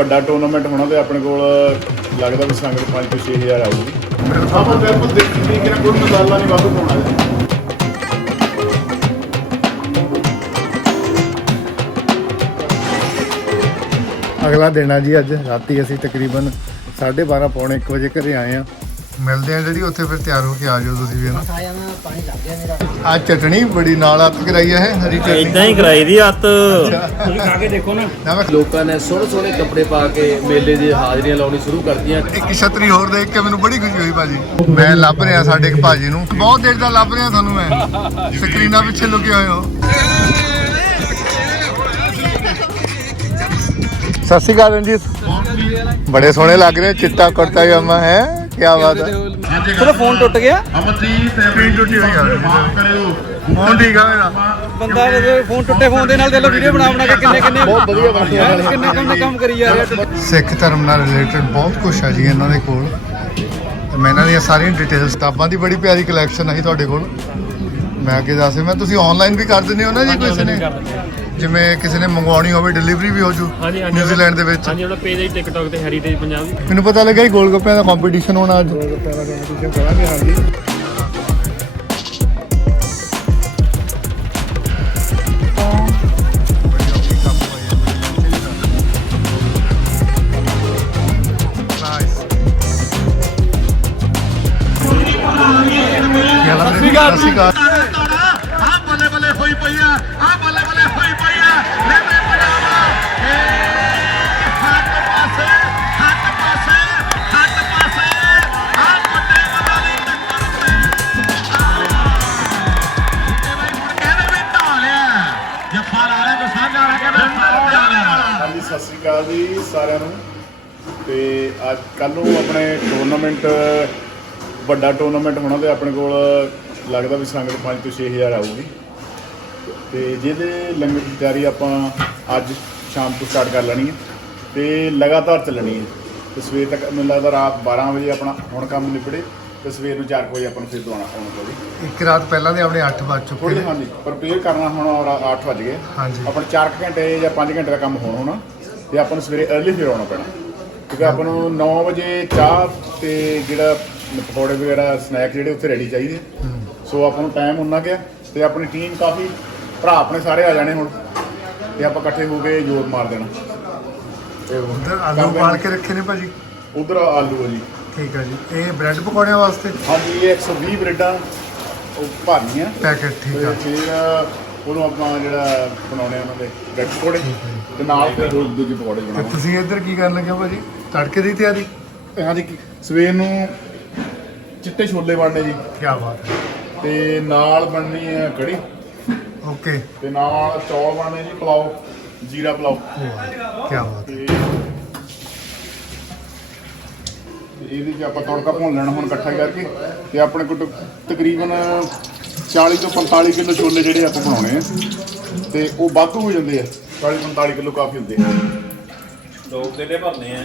ਵੱਡਾ ਟੂਰਨਾਮੈਂਟ ਹੋਣਾ ਤੇ ਆਪਣੇ ਕੋਲ ਲੱਗਦਾ ਵੀ ਸੰਗਤ 5 ਤੋਂ 6000 ਆਊਗੀ। ਆਪਾਂ ਬਿਲਕੁਲ ਦੇਖੀ ਨਹੀਂ ਕਿ ਕੋਈ ਮਸਾਲਾ ਨਹੀਂ ਵਾਧੂ ਪਾਉਣਾ ਹੈ ਅਗਲਾ ਦਿਨ ਆ ਜੀ ਅੱਜ, ਰਾਤੀ ਅਸੀਂ ਤਕਰੀਬਨ 12:30 ਪੌਣੇ 1 ਵਜੇ ਘਰੇ ਆਏ ਆ ਮਿਲਦੇ ਆ ਜਿਹੜੀ ਉੱਥੇ ਫਿਰ ਤਿਆਰ ਹੋ ਕੇ ਆ ਜਾਓ ਤੁਸੀਂ ਵੀ ਆਇਆ ਨਾ। ਪਾਣੀ ਲੱਗ ਗਿਆ ਮੇਰਾ। ਆ ਚਟਣੀ ਬੜੀ ਨਾਲ ਹੱਥ ਕਰਾਈ ਹੈ ਹਰੀ ਚਟਣੀ। ਇਦਾਂ ਹੀ ਕਰਾਈ ਦੀ ਹੱਥ। ਤੁਸੀਂ ਖਾ ਕੇ ਦੇਖੋ ਨਾ। ਨਾ ਮੈਂ ਲੋਕਾਂ ਨੇ ਸੋਹਣੇ ਸੋਹਣੇ ਕੱਪੜੇ ਪਾ ਕੇ ਮੇਲੇ ਦੀ ਹਾਜ਼ਰੀਆਂ ਲਾਉਣੀ ਸ਼ੁਰੂ ਕਰਤੀਆਂ। ਇੱਕ ਛਤਰੀ ਹੋਰ ਦੇਖ ਕੇ ਮੈਨੂੰ ਬੜੀ ਖੁਸ਼ੀ ਹੋਈ ਭਾਜੀ। ਮੈਂ ਲੱਭ ਰਿਹਾ ਸਾਡੇ ਇੱਕ ਭਾਜੀ ਨੂੰ। ਬਹੁਤ ਦੇਰ ਦਾ ਲੱਭ ਰਿਹਾ ਤੁਹਾਨੂੰ ਮੈਂ। ਸਕਰੀਨਾਂ ਪਿੱਛੇ ਲੁਕੇ ਹੋਏ ਹੋ। ਸਤਿ ਸ਼੍ਰੀ ਅਕਾਲ ਰਣਜੀਤ। ਬੜੇ ਸੋਹਣੇ ਲੱਗ ਰਹੇ ਚਿੱਟਾ ਕੁੜਤਾ ਜਾਮਾ ਹੈ? ਕੀ ਬਾਤ ਹੈ। ਤੇਰਾ ਫੋਨ ਟੁੱਟ ਗਿਆ। ਅਮਰਜੀਤ ਸਕਰੀਨ ਟੁੱਟੀ ਹੋਈ ਆ ਮਾਫ ਕਰਿਓ ਫੋਨ ਠੀਕ ਆ ਮੇਰਾ ਬੰਦਾ ਫੋਨ ਟੁੱਟੇ ਫੋਨ ਦੇ ਨਾਲ ਦੇ ਲੋ ਵੀਡੀਓ ਬਣਾ ਬਣਾ ਕੇ ਕਿੰਨੇ ਕਿੰਨੇ ਬਹੁਤ ਵਧੀਆ ਬਣ ਕਿੰਨੇ ਕਿੰਨੇ ਕੰਮ ਕਰੀ ਜਾ ਰਿਹਾ ਸਿੱਖ ਧਰਮ ਨਾਲ ਰਿਲੇਟਡ ਬਹੁਤ ਕੁਝ ਆ ਜੀ ਇਹਨਾਂ ਦੇ ਕੋਲ। ਤੇ ਮੈਂ ਇਹਨਾਂ ਦੀਆਂ ਸਾਰੀਆਂ ਡਿਟੇਲਸ ਕਿਤਾਬਾਂ ਦੀ ਬੜੀ ਪਿਆਰੀ ਕਲੈਕਸ਼ਨ ਹੈ ਤੁਹਾਡੇ ਕੋਲ। ਮੈਂ ਅੱਗੇ ਦੱਸ ਮੈਂ ਤੁਸੀਂ ਆਨਲਾਈਨ ਵੀ ਕਰ ਦਿੰਦੇ ਹੋ ਨਾ ਜੀ ਕਿਸੇ ਨੇ ਜਿਵੇਂ ਕਿਸੇ ਨੇ ਮੰਗਵਾਉਣੀ ਹੋਵੇ ਡਿਲੀਵਰੀ ਵੀ ਹੋ ਜੂ ਹਾਂਜੀ ਹਾਂਜੀ ਨਿਊਜ਼ੀਲੈਂਡ ਦੇ ਵਿੱਚ। ਹਾਂਜੀ ਉਹਦਾ ਪੇਜ ਹੈ ਟਿਕਟੌਕ ਤੇ ਹੈਰੀਟੇਜ ਪੰਜਾਬ ਦੀ। ਮੈਨੂੰ ਪਤਾ ਲੱਗਾ ਕਿ ਗੋਲ ਗੱਪਿਆਂ ਦਾ ਕੰਪੀਟੀਸ਼ਨ ਹੋਣਾ ਅੱਜ। ਗੋਲ ਗੱਪਿਆਂ ਦਾ ਕੰਪੀਟੀਸ਼ਨ ਕਰਾਂਗੇ ਹਾਂਜੀ। ਸਤਿ ਸ਼੍ਰੀ ਅਕਾਲ। ਸਾਰਿਆਂ ਨੂੰ ਤੇ ਅੱਜ ਕੱਲ ਨੂੰ ਆਪਣੇ ਟੂਰਨਾਮੈਂਟ ਵੱਡਾ ਟੂਰਨਾਮੈਂਟ ਹੋਣਾ ਤੇ ਆਪਣੇ ਕੋਲ ਲੱਗਦਾ ਵੀ ਸੰਗਤ 5 ਤੋਂ 6000 ਆਊਗੀ। ਤੇ ਜਿਹਦੇ ਲੰਗਰ ਦੀ ਤਿਆਰੀ ਆਪਾਂ ਅੱਜ ਸ਼ਾਮ ਤੋਂ ਸਟਾਰਟ ਕਰ ਲੈਣੀ ਹੈ ਤੇ ਲਗਾਤਾਰ ਚੱਲਣੀ ਹੈ। ਤੇ ਸਵੇਰ ਤੱਕ ਮੈਨੂੰ ਲੱਗਦਾ ਰਾਤ 12 ਵਜੇ ਆਪਣਾ ਹੁਣ ਕੰਮ ਨਿਬੜੇ ਤੇ ਸਵੇਰ ਨੂੰ 4 ਵਜੇ ਆਪਾਂ ਨੂੰ ਫਿਰ ਦੁਆਣਾ ਆਉਣਾ ਪਊਗੀ ਇੱਕ ਰਾਤ ਪਹਿਲਾਂ ਦੇ ਆਪਣੇ 8 ਵੱਜ ਚੁੱਕੇ ਹਾਂਜੀ ਪ੍ਰਪੇਅਰ ਕਰਨਾ ਹੁਣ ਔਰ 8 ਵਜ ਗਏ। ਹਾਂਜੀ। ਆਪਣਾ 4 ਘੰਟੇ ਜਾਂ 5 ਘੰਟੇ ਦਾ ਕੰਮ ਹੋਣਾ ਹੋਣਾ। ਤੇ ਆਪਾਂ ਨੂੰ ਸਵੇਰੇ अर्ਲੀ ਫਿਰ ਆਉਣਾ ਪੈਣਾ। ਕਿਉਂਕਿ ਆਪਾਂ ਨੂੰ 9 ਵਜੇ ਚਾਹ ਤੇ ਜਿਹੜਾ ਪਕੌੜੇ ਵਗੈਰਾ ਸਨੈਕ ਜਿਹੜੇ ਉੱਥੇ ਰੈਡੀ ਚਾਹੀਦੇ। ਸੋ ਆਪਾਂ ਨੂੰ ਟਾਈਮ ਉਹਨਾਂ ਗਿਆ ਤੇ ਆਪਣੀ ਟੀਮ ਕਾਫੀ ਭਰਾ ਆਪਣੇ ਸਾਰੇ ਆ ਜਾਣੇ ਹੁਣ। ਤੇ ਆਪਾਂ ਇਕੱਠੇ ਹੋ ਕੇ ਜੋਰ ਮਾਰ ਦੇਣਾ। ਤੇ ਉਧਰ ਆਲੂ ਉਬਾਲ ਕੇ ਰੱਖੇ ਨੇ ਭਾਜੀ? ਉਧਰ ਆਲੂ ਆ ਜੀ। ਠੀਕ ਹੈ ਜੀ। ਇਹ ਬ੍ਰੈਡ ਪਕੌੜਿਆਂ ਵਾਸਤੇ? ਹਾਂਜੀ ਇਹ 120 ਬ੍ਰੈਡਾਂ ਉਹ ਭਾਰੀਆਂ ਪੈਕੇਟ ਠੀਕ ਆ। ਫਿਰ ਉਹਨੂੰ ਆਪਾਂ ਜਿਹੜਾ ਬਣਾਉਣੇ ਆ ਉਹਨਾਂ ਦੇ ਬ੍ਰੈਡ ਪਕੌੜੇ। ਤੇ ਨਾਲ ਫਿਰ ਦੋ ਦੂਜੇ ਪਕੌੜੇ ਤੇ ਬਣਾਵਾਂਗੇ ਤੁਸੀਂ ਇੱਧਰ ਕੀ ਕਰਨ ਲੱਗੇ ਹੋ ਭਾਜੀ? ਤੜਕੇ ਦੀ ਤਿਆਰੀ? ਤੇ ਹਾਂਜੀ ਕੀ- ਸਵੇਰ ਨੂੰ ਚਿੱਟੇ ਛੋਲੇ ਬਣਨੇ ਜੀ। ਕੀ ਬਾਤ ਹੈ। ਤੇ ਨਾਲ ਬਣਨੀ ਹੈ ਕੜੀ। ਓਕੇ। ਤੇ ਨਾਲ ਚੌਲ ਬਣਨੇ ਜੀ ਪਲਾਓ ਜੀਰਾ ਪਲਾਓ। ਕੀ ਬਾਤ ਹੈ। ਤੇ ਇਹਦੇ 'ਚ ਆਪਾਂ ਤੜਕਾ ਭੁੰਨ ਲੈਣਾ ਹੁਣ ਇਕੱਠਾ ਕਰਕੇ। ਤੇ ਆਪਣੇ ਕੋਲ ਤਕ- ਤਕਰੀਬਨ 40 ਤੋਂ 45 ਕਿਲੋ ਛੋਲੇ ਜਿਹੜੇ ਆਪਾਂ ਬਣਾਉਣੇ ਆ। ਤੇ ਉਹ ਵਾਧੂ ਹੋ ਜਾਂਦੇ ਆ। 40 45 ਕਿਲੋ ਕਾਫੀ ਹੁੰਦੇ ਆ ਦੋ ਕਿਲੇ ਭਰਨੇ ਆ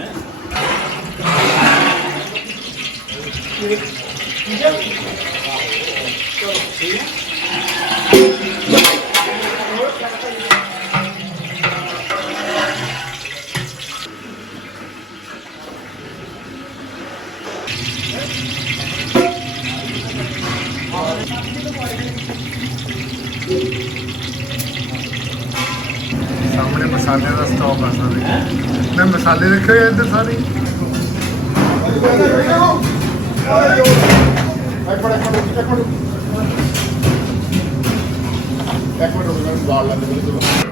ਸਾਹਮਣੇ ਮਸਾਲੇ ਦਾ ਸਟਾਕ ਆ ਸਾਰੇ। ਮੈਂ ਮਸਾਲੇ ਰੱਖੇ ਹੋਏ ਇੱਧਰ ਸਾਰੇ? ਇੱਕ ਮਿੰਟ ਇੱਕ ਗਾਲ ਲੈਂਦੇ ਬਿਲਕੁਲ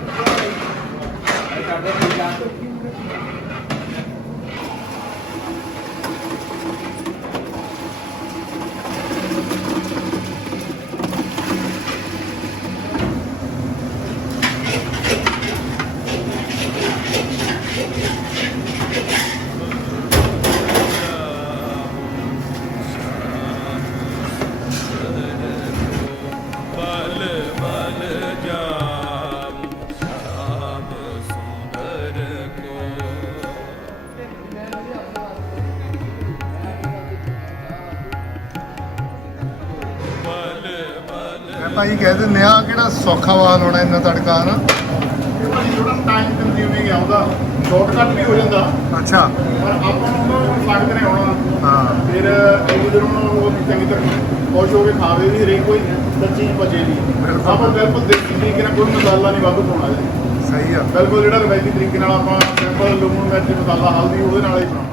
ਮੈਂ ਭਾਈ ਕਹਿ ਦਿੰਦੇ ਆ ਕਿਹੜਾ ਸੌਖਾ ਵਾਲ ਹੋਣਾ ਇੰਨਾ ਤੜਕਾ ਨਾ ਥੋੜਾ ਟਾਈਮ ਕੰਜ਼ਿਊਮਿੰਗ ਆਉਂਦਾ ਸ਼ਾਰਟਕਟ ਵੀ ਹੋ ਜਾਂਦਾ। ਅੱਛਾ। ਪਰ ਆਪਾਂ ਨੂੰ ਉਹਨਾਂ ਲੱਗਦੇ ਨੇ ਆਉਣਾ ਹਾਂ। ਫਿਰ ਇਹ ਜਦੋਂ ਉਹਨੂੰ ਉਹ ਚੰਗੀ ਤਰ੍ਹਾਂ ਖੁਸ਼ ਹੋ ਕੇ ਖਾਵੇ ਵੀ ਹਰੇਕ ਕੋਈ ਤਾਂ ਚੀਜ਼ ਬਚੇ ਦੀ ਬਿਲਕੁਲ। ਆਪਾਂ ਬਿਲਕੁਲ ਦੇਸੀ ਤਰੀਕੇ ਨਾਲ ਕੋਈ ਮਸਾਲਾ ਨਹੀਂ ਵਾਧੂ ਪਾਉਣਾ ਜੀ ਸਹੀ ਆ। ਬਿਲਕੁਲ ਜਿਹੜਾ ਰਵਾਇਤੀ ਤਰੀਕੇ ਨਾਲ ਆਪਾਂ ਸਿੰਪਲ ਲੂਣ ਮਿਰਚ ਮਸਾਲਾ ਹਲਦੀ ਉਹਦੇ ਨਾਲ ਹੀ ਬਣਾਉਣਾ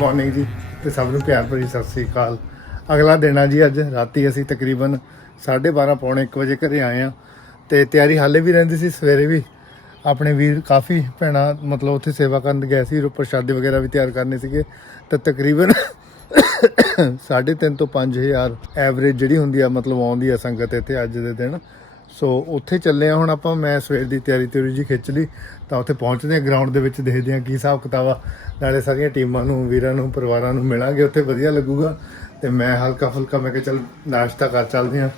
ਗੁੱਡ ਮਾਰਨਿੰਗ ਜੀ, ਤੇ ਸਭ ਨੂੰ ਪਿਆਰ ਭਰੀ ਸਤਿ ਸ੍ਰੀ ਅਕਾਲ। ਅਗਲਾ ਦਿਨ ਆ ਜੀ ਅੱਜ, ਰਾਤੀ ਅਸੀਂ ਤਕਰੀਬਨ 12:30 ਪੌਣੇ 1 ਵਜੇ ਘਰੇ ਆਏ ਆ ਤੇ ਤਿਆਰੀ ਹਾਲੇ ਵੀ ਰਹਿੰਦੀ ਸੀ, ਸਵੇਰੇ ਵੀ। ਆਪਣੇ ਵੀਰ ਕਾਫੀ ਭੈਣਾਂ, ਮਤਲਬ ਉੱਥੇ ਸੇਵਾ ਕਰਨ ਗਏ ਸੀ ਪ੍ਰਸ਼ਾਦੇ ਵਗੈਰਾ ਵੀ ਤਿਆਰ ਕਰਨੇ ਸੀਗੇ। ਤਾਂ ਤਕਰੀਬਨ 3.5 ਤੋਂ 5000 ਐਵਰੇਜ ਜਿਹੜੀ ਹੁੰਦੀ ਆ, ਮਤਲਬ ਆਉਂਦੀ ਆ ਸੰਗਤ ਇੱਥੇ ਅੱਜ ਦੇ ਦਿਨ। ਸੋ ਉੱਥੇ ਚੱਲੇ ਆ ਹੁਣ ਆਪਾਂ, ਮੈਂ ਸਵੇਰ ਦੀ ਤਿਆਰੀ ਤਿਉਰੀ ਜੀ ਖਿੱਚ ਲਈ, ਤਾਂ ਉੱਥੇ ਪਹੁੰਚਦੇ ਆ ਗਰਾਊਂਡ ਦੇ ਵਿੱਚ ਦੇਖਦੇ ਆ ਕੀ ਹਿਸਾਬ ਕਿਤਾਬ ਆ। ਨਾਲੇ ਸਾਰੀਆਂ ਟੀਮਾਂ ਨੂੰ, ਵੀਰਾਂ ਨੂੰ, ਪਰਿਵਾਰਾਂ ਨੂੰ ਮਿਲਾਂਗੇ, ਉੱਥੇ ਵਧੀਆ ਲੱਗੂਗਾ। ਤੇ ਮੈਂ ਹਲਕਾ ਫੁਲਕਾ ਮੈਂ ਕਿਹਾ ਚੱਲ ਨਾਸ਼ਤਾ ਕਰ ਚੱਲਦੇ ਆ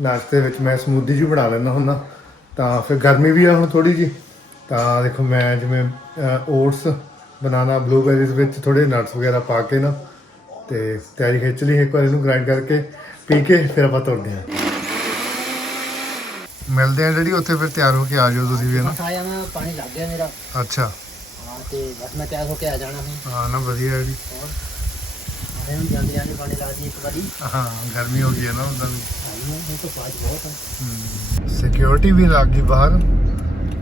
ਨਾਸ਼ਤੇ ਵਿੱਚ ਮੈਂ ਸਮੂਦੀ ਜੀ ਬਣਾ ਲੈਣਾ ਹੁੰਦਾ। ਤਾਂ ਫਿਰ ਗਰਮੀ ਵੀ ਆ ਹੁਣ ਥੋੜੀ ਜੀ ਤਾਂ ਦੇਖੋ, ਮੈਂ ਜਿਵੇਂ ਓਟਸ ਬਨਾਨਾ ਬਲੂਬੇਰੀਜ਼ ਵਿੱਚ ਥੋੜੇ ਨਟਸ ਵਗੈਰਾ ਪਾ ਕੇ ਨਾ, ਤੇ ਤਿਆਰੀ ਖਿੱਚ ਲਈ ਇੱਕ ਵਾਰ ਇਹਨੂੰ ਗ੍ਰਾਈਂਡ ਕਰਕੇ, ਪੀ ਕੇ ਫਿਰ ਆਪਾਂ ਤੁਰਦੇ ਆ ਮਿਲਦੇ ਆ ਜਿਹੜੀ ਉੱਥੇ ਫਿਰ ਤਿਆਰ ਹੋ ਕੇ ਆ ਜਾਓ ਤੁਸੀਂ ਵੀ ਨਾ? ਬਸ ਆਇਆ ਮੈਂ ਪਾਣੀ ਲੱਗ ਗਿਆ ਮੇਰਾ। ਅੱਛਾ। ਹਾਂ ਤੇ ਬਸ ਮੈਂ ਤਿਆਰ ਹੋ ਕੇ ਆ ਜਾਣਾ ਹੁਣ। ਹਾਂ ਨਾ ਵਧੀਆ ਜਿਹੜੀ ਆਰੇ ਨੂੰ ਜਲਦੀ ਜਲਦੀ ਪਾਣੀ ਲਾ ਦੀ ਇੱਕ ਵਾਰੀ। ਹਾਂ ਗਰਮੀ ਹੋ ਗਈ ਹੈ ਨਾ ਉਦਾਂ ਵੀ। ਆਈ ਨੂੰ ਹੁਣ ਤਾਂ ਪਾਜ ਬਹੁਤ ਹੈ। ਸਿਕਿਉਰਿਟੀ ਵੀ ਲੱਗ ਗਈ ਬਾਹਰ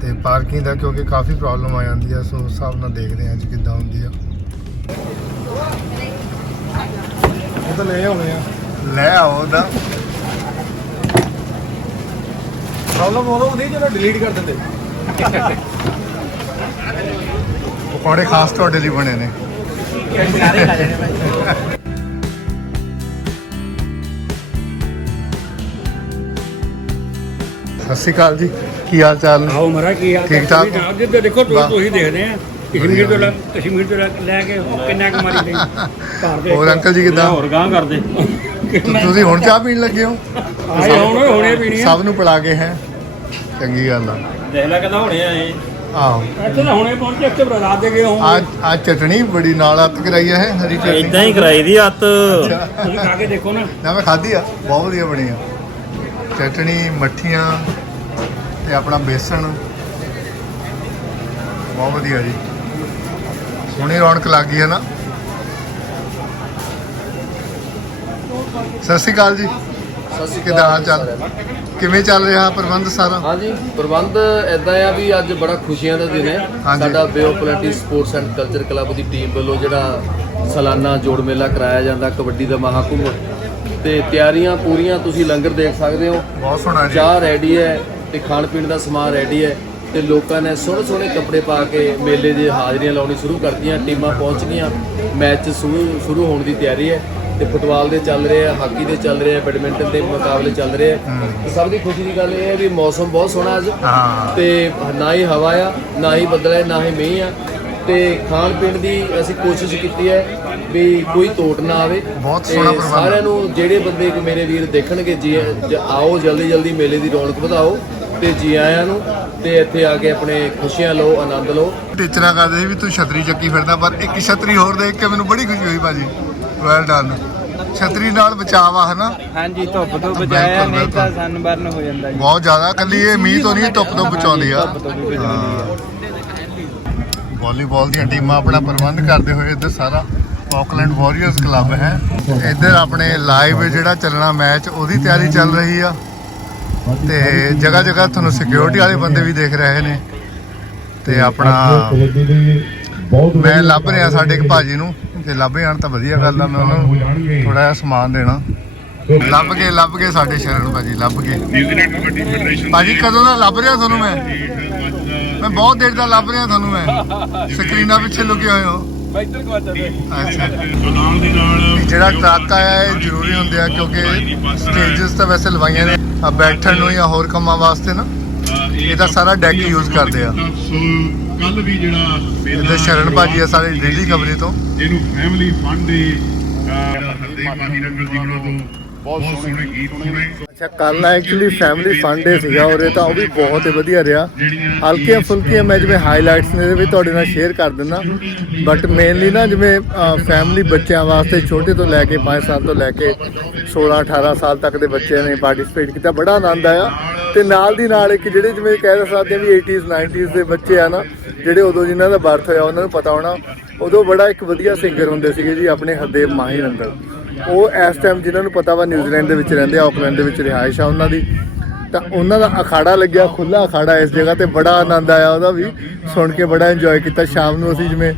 ਤੇ ਪਾਰਕਿੰਗ ਦਾ ਕਿਉਂਕਿ ਕਾਫੀ ਪ੍ਰੋਬਲਮ ਆ ਜਾਂਦੀ ਆ ਸੋ ਉਸ ਹਿਸਾਬ ਨਾਲ ਦੇਖਦੇ ਆ ਅੱਜ ਕਿੱਦਾਂ ਹੁੰਦੀ ਆ। ਉਹ ਤਾਂ ਲੈ ਆਉਣੇ ਆ। ਲੈ ਆਓ ਉਹਦਾ। ਪ੍ਰੋਬਲਮ ਉਦੋਂ ਹੁੰਦੀ ਜਦੋਂ ਡਿਲੀਟ ਕਰ ਦਿੰਦੇ। ਪਕੌੜੇ ਖਾਸ ਤੁਹਾਡੇ ਲਈ ਬਣੇ ਨੇ। ਸਾਰੇ ਖਾ ਜਾਣੇ ਭਾਈ ਸਤਿ ਸ਼੍ਰੀ ਅਕਾਲ ਜੀ ਕੀ ਹਾਲ ਚਾਲ ਨੇ? ਆਓ ਮਰਾ ਕੀ ਹਾਲ ਠੀਕ ਠਾਕ? ਤੇ ਦੇਖੋ। ਤੁਸੀਂ ਤੁਸੀਂ ਦੇਖਦੇ ਆ। ਕਸ਼ਮੀਰ ਤੋਂ ਲੈ ਕਸ਼ਮੀਰ ਤੋਂ ਲੈ- ਲੈ ਕੇ ਕਿੰਨਾ ਕੁ ਮਾਰੀ ਗਈ। ਘਰ ਦੇ ਹੋਰ ਅੰਕਲ ਜੀ ਕਿੱਦਾਂ? ਹੋਰ ਗਾਂ ਕਰਦੇ। ਤੁਸੀਂ ਹੁਣ ਚਾਹ ਪੀਣ ਲੱਗੇ ਹੋ? ਆਏ ਹੁਣ ਹੁਣੇ ਪੀਣੀ ਆ। ਸਭ ਨੂੰ ਪਿਲਾ ਕੇ ਹੈ। ਚੰਗੀ ਗੱਲ ਆ। ਦੇਖ ਲੈ ਕਹਿੰਦਾ ਹੁਣੇ ਆਏ ਆਹੋ। ਇੱਥੇ ਤਾਂ ਹੁਣੇ ਪਹੁੰਚੇ ਇੱਥੇ ਬਰਾਤ ਦੇ ਗਏ ਹੋ ਆ ਆ ਚਟਣੀ ਬੜੀ ਨਾਲ ਹੱਥ ਕਰਾਈ ਹੈ ਹਰੀ ਚਟਣੀ। ਇਦਾਂ ਹੀ ਕਰਾਈ ਦੀ ਹੱਤ ਅੱਛਾ। ਤੁਸੀਂ ਖਾ ਕੇ ਦੇਖੋ ਨਾ। ਨਾ ਮੈਂ ਖਾਧੀ ਆ ਬਹੁਤ ਵਧੀਆ ਬਣੀ ਆ। ਚਟਣੀ ਮੱਠੀਆਂ ਤੇ ਆਪਣਾ ਬੇਸਣ। ਬਹੁਤ ਵਧੀਆ ਜੀ। ਸੋਹਣੀ ਰੌਣਕ ਲੱਗ ਗਈ ਹੈ ਨਾ। ਸਤਿ ਸ਼੍ਰੀ ਅਕਾਲ ਜੀ। ਕਿੱਦਾਂ ਹਾਲ ਚਾਲ ਕਿਵੇਂ ਚੱਲ ਰਿਹਾ ਪ੍ਰਬੰਧ ਸਾਰਾ? ਹਾਂਜੀ ਪ੍ਰਬੰਧ ਇਦਾਂ ਆ ਵੀ ਅੱਜ ਬੜਾ ਖੁਸ਼ੀਆਂ ਦਾ ਦਿਨ ਹੈ। ਸਾਡਾ Bay of Plenty sports and culture club the team ਵੱਲੋਂ ਜਿਹੜਾ ਸਾਲਾਨਾ ਜੋੜ ਮੇਲਾ ਕਰਾਇਆ ਜਾਂਦਾ ਕਬੱਡੀ ਦਾ ਮਹਾਕੁੰਭ। ਤੇ ਤਿਆਰੀਆਂ ਪੂਰੀਆਂ ਤੁਸੀਂ ਲੰਗਰ ਦੇਖ ਸਕਦੇ ਹੋ। ਬਹੁਤ ਸੋਹਣਾ ਜੀ। ਚਾਹ ਰੈਡੀ ਹੈ ਤੇ ਖਾਣ ਪੀਣ ਦਾ ਸਮਾਨ ਰੈਡੀ ਹੈ ਤੇ ਲੋਕਾਂ ਨੇ ਸੋਹਣੇ ਸੋਹਣੇ ਕੱਪੜੇ ਪਾ ਕੇ ਮੇਲੇ ਦੀ ਹਾਜ਼ਰੀਆਂ ਲਾਉਣੀ ਸ਼ੁਰੂ ਕਰਤੀਆਂ ਟੀਮਾਂ ਪਹੁੰਚ ਗਈਆਂ। ਮੈਚ ਸ਼ੁਰੂ ਸ਼ੁਰੂ ਹੋਣ ਦੀ ਤਿਆਰੀ ਹੈ। ਤੇ ਫੁੱਟਬਾਲ ਦੇ ਚੱਲ ਰਹੇ ਆ ਹਾਕੀ ਦੇ ਚੱਲ ਰਹੇ ਆ ਬੈਡਮਿੰਟਨ ਦੇ ਮੁਕਾਬਲੇ ਚੱਲ ਰਹੇ ਆ। ਤੇ ਸਭ ਦੀ ਖੁਸ਼ੀ ਦੀ ਗੱਲ ਇਹ ਹੈ ਵੀ ਮੌਸਮ ਬਹੁਤ ਸੋਹਣਾ ਅੱਜ। ਤੇ ਨਾ ਹੀ ਹਵਾ ਆ ਨਾ ਹੀ ਬੱਦਲ ਹੈ ਨਾ ਹੀ ਮੀਂਹ ਆ। ਤੇ ਖਾਣ ਪੀਣ ਦੀ ਅਸੀਂ ਕੋਸ਼ਿਸ਼ ਕੀਤੀ ਹੈ ਵੀ ਕੋਈ ਤੋਟ ਨਾ ਆਵੇ। ਬਹੁਤ ਸੋਹਣਾ ਪ੍ਰਬੰਧ। ਸਾਰਿਆਂ ਨੂੰ ਜਿਹੜੇ ਬੰਦੇ ਕਿ ਮੇਰੇ ਵੀਰ ਦੇਖਣਗੇ ਜੀ ਆਓ ਜਲਦੀ ਜਲਦੀ ਮੇਲੇ ਦੀ ਰੌਣਕ ਵਧਾਓ ਤੇ ਜੀ ਆਇਆਂ ਨੂੰ ਤੇ ਇੱਥੇ ਆ ਕੇ ਆਪਣੇ ਖੁਸ਼ੀਆਂ ਲਓ ਆਨੰਦ ਲਓ। ਟੀਚਰਾਂ ਕਰਦੇ ਵੀ ਤੂੰ ਛਤਰੀ ਚੱਕੀ ਫਿਰਦਾ ਪਰ ਇੱਕ ਛਤਰੀ ਹੋਰ ਦੇਖ ਕੇ ਮੈਨੂੰ ਬੜੀ ਖੁਸ਼ੀ ਹੋਈ ਭਾਜੀ। ਵੈਲ ਡਨ ਛਤਰੀ ਨਾਲ ਬਚਾਅ ਆ ਹਨਾ? ਹਾਂਜੀ ਧੁੱਪ ਤੋਂ ਬਿਲਕੁਲ, ਬਚਾਇਆ ਨਹੀਂ ਤਾਂ ਬਿਲਕੁਲ। ਸਨਬਰਨ ਹੋ ਜਾਂਦਾ ਜੀ। ਬਹੁਤ ਜ਼ਿਆਦਾ ਕੱਲੀ ਇਹ ਮੀਂਹ ਤੋਂ ਨਹੀਂ ਧੁੱਪ ਤੋਂ ਬਚਾਉਂਦੀ ਆ। ਧੁੱਪ ਤੋਂ ਵੀ ਬਚਾਉਂਦੀ ਵਾਲੀਬਾਲ ਦੀਆਂ ਟੀਮਾਂ ਆਪਣਾ ਪ੍ਰਬੰਧ ਕਰਦੇ ਹੋਏ ਇੱਧਰ ਸਾਰਾ ਆਕਲੈਂਡ ਵਾਰੀਅਰਸ ਕਲੱਬ ਹੈ। ਇੱਧਰ ਆਪਣੇ ਲਾਈਵ ਜਿਹੜਾ ਚੱਲਣਾ ਮੈਚ ਉਹਦੀ ਤਿਆਰੀ ਚੱਲ ਰਹੀ ਆ। ਤੇ ਜਗ੍ਹਾ ਜਗ੍ਹਾ ਤੁਹਾਨੂੰ ਸਿਕਿਉਰਿਟੀ ਵਾਲੇ ਬੰਦੇ ਵੀ ਦੇਖ ਰਹੇ ਨੇ। ਤੇ ਆਪਣਾ ਮੈਂ ਲੱਭ ਰਿਹਾ ਸਾਡੇ ਇੱਕ ਭਾਜੀ ਨੂੰ। ਤੇ ਲੱਭ ਜਾਣ ਤਾਂ ਵਧੀਆ ਗੱਲ ਆ ਮੈਂ ਉਹਨਾਂ ਨੂੰ ਥੋੜਾ ਜਿਹਾ ਸਮਾਨ ਦੇਣਾ। ਲੱਭ ਗਏ ਲੱਭ ਗਏ ਸਾਡੇ ਸ਼ਰਨ ਭਾਜੀ ਲੱਭ ਗਏ ਨਿਊਜ਼ੀਲੈਂਡ ਕਬੱਡੀ ਫੈਡਰੇਸ਼ਨ ਭਾਜੀ ਕਦੋਂ ਦਾ ਲੱਭ ਰਿਹਾ ਤੁਹਾਨੂੰ ਮੈਂ? ਮੈਂ ਬਹੁਤ ਦੇਰ ਦਾ ਲੱਭ ਰਿਹਾ ਤੁਹਾਨੂੰ ਮੈਂ। ਸਕਰੀਨਾਂ ਪਿੱਛੇ ਲੁਕੇ ਹੋਏ ਹੋ। ਅੱਛਾ ਨਾਲ ਦੀ ਨਾਲ ਜਿਹੜਾ ਟਰੱਕ ਆਇਆ ਇਹ ਜ਼ਰੂਰੀ ਹੁੰਦੇ ਆ ਕਿਉਂਕਿ ਸਟੇजेस ਤਾਂ ਵੈਸੇ ਲਵਾਈਆਂ ਨੇ। ਆ ਬੈਠਣ ਨੂੰ ਜਾਂ ਹੋਰ ਕੰਮਾਂ ਵਾਸਤੇ ਨਾ ਇਹਦਾ ਸਾਰਾ ਡੈਕ ਯੂਜ਼ ਕਰਦੇ ਆ। ਕੱਲ ਵੀ ਜਿਹੜਾ ਮੇਲਾ ਸ਼ਰਨ ਭਾਜੀ ਆ ਸਾਰੇ ਡੇਲੀ ਖਬਰੇ ਤੋਂ। ਇਹਨੂੰ ਫੈਮਿਲੀ ਫੰਡ ਦੇ ਹਰਦੇਵ ਮਾਹੀ ਨਗਰ ਜੀ ਵੱਲੋਂ ਤੋਂ ਬਹੁਤ ਸੋਹਣੇ ਗੀਤ ਸੁਣੇ। ਅੱਛਾ ਕੱਲ ਐਕਚੁਅਲੀ ਫੈਮਿਲੀ ਫਨ ਡੇ ਸੀਗਾ ਔਰ ਇਹ ਤਾਂ ਉਹ ਵੀ ਬਹੁਤ ਹੀ ਵਧੀਆ ਰਿਹਾ। ਹਲਕੀਆਂ ਫੁਲਕੀਆਂ ਮੈਂ ਜਿਵੇਂ ਹਾਈਲਾਈਟਸ ਨੇ ਵੀ ਤੁਹਾਡੇ ਨਾਲ ਸ਼ੇਅਰ ਕਰ ਦਿੰਦਾ। ਬਟ ਮੇਨਲੀ ਨਾ ਜਿਵੇਂ ਫੈਮਿਲੀ ਬੱਚਿਆਂ ਵਾਸਤੇ ਛੋਟੇ ਤੋਂ ਲੈ ਕੇ 5 ਸਾਲ ਤੋਂ ਲੈ ਕੇ 16 18 ਸਾਲ ਤੱਕ ਦੇ ਬੱਚਿਆਂ ਨੇ ਪਾਰਟਿਸਿਪੇਟ ਕੀਤਾ ਬੜਾ ਆਨੰਦ ਆਇਆ। ਤੇ ਨਾਲ ਦੀ ਨਾਲ ਇੱਕ ਜਿਹੜੇ ਜਿਵੇਂ ਕਹਿ ਸਕਦੇ ਹਾਂ ਵੀ 80s 90s ਦੇ ਬੱਚੇ ਆ ਨਾ ਜਿਹੜੇ ਉਦੋਂ ਜਿਨ੍ਹਾਂ ਦਾ ਬਰਥ ਹੋਇਆ, ਉਹਨਾਂ ਨੂੰ ਪਤਾ ਹੋਣਾ, ਉਦੋਂ ਬੜਾ ਇੱਕ ਵਧੀਆ ਸਿੰਗਰ ਹੁੰਦੇ ਸੀਗੇ ਜੀ, ਆਪਣੇ ਹਰਦੇਵ ਮਾਹੀ ਨੰਦਨ ਉਹ ਇਸ ਟਾਈਮ ਜਿਨ੍ਹਾਂ ਨੂੰ ਪਤਾ ਵਾ ਨਿਊਜ਼ੀਲੈਂਡ ਦੇ ਵਿੱਚ ਰਹਿੰਦੇ ਆ ਆਕਲੈਂਡ ਦੇ ਵਿੱਚ ਰਿਹਾਇਸ਼ ਆ ਉਹਨਾਂ ਦੀ। ਤਾਂ ਉਹਨਾਂ ਦਾ ਅਖਾੜਾ ਲੱਗਿਆ ਖੁੱਲਾ ਅਖਾੜਾ ਇਸ ਜਗ੍ਹਾ ਤੇ, ਬੜਾ ਆਨੰਦ ਆਇਆ ਉਹਦਾ ਵੀ। ਸੁਣ ਕੇ ਬੜਾ ਇੰਜੋਏ ਕੀਤਾ। ਸ਼ਾਮ ਨੂੰ ਅਸੀਂ ਜਿਵੇਂ